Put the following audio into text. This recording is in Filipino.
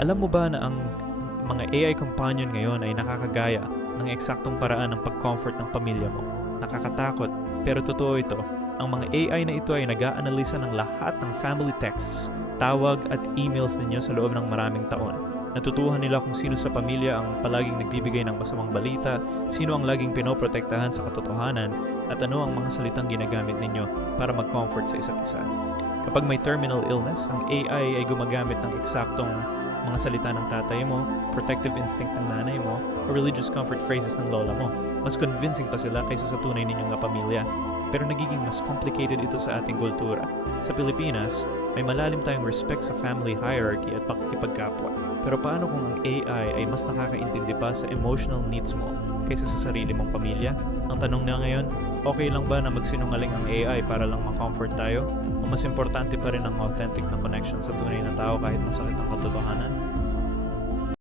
Alam mo ba na ang mga AI companion ngayon ay nakakagaya ng eksaktong paraan ng pag-comfort ng pamilya mo? Nakakatakot, pero totoo ito. Ang mga AI na ito ay nag-aanalisa ng lahat ng family texts, tawag at emails ninyo sa loob ng maraming taon. Natutuhan nila kung sino sa pamilya ang palaging nagbibigay ng masamang balita, sino ang laging pinoprotektahan sa katotohanan, at ano ang mga salitang ginagamit ninyo para mag-comfort sa isa't isa. Kapag may terminal illness, ang AI ay gumagamit ng eksaktong mga salita ng tatay mo, protective instinct ng nanay mo, o religious comfort phrases ng lola mo. Mas convincing pa sila kaysa sa tunay ninyong pamilya. Pero nagiging mas complicated ito sa ating kultura. Sa Pilipinas, may malalim tayong respect sa family hierarchy at pakikipagkapwa. Pero paano kung ang AI ay mas nakakaintindi pa sa emotional needs mo kaysa sa sarili mong pamilya? Ang tanong na ngayon, okay lang ba na magsinungaling ang AI para lang ma-comfort tayo? O mas importante pa rin ang authentic na connection sa tunay na tao kahit masakit ang katotohanan?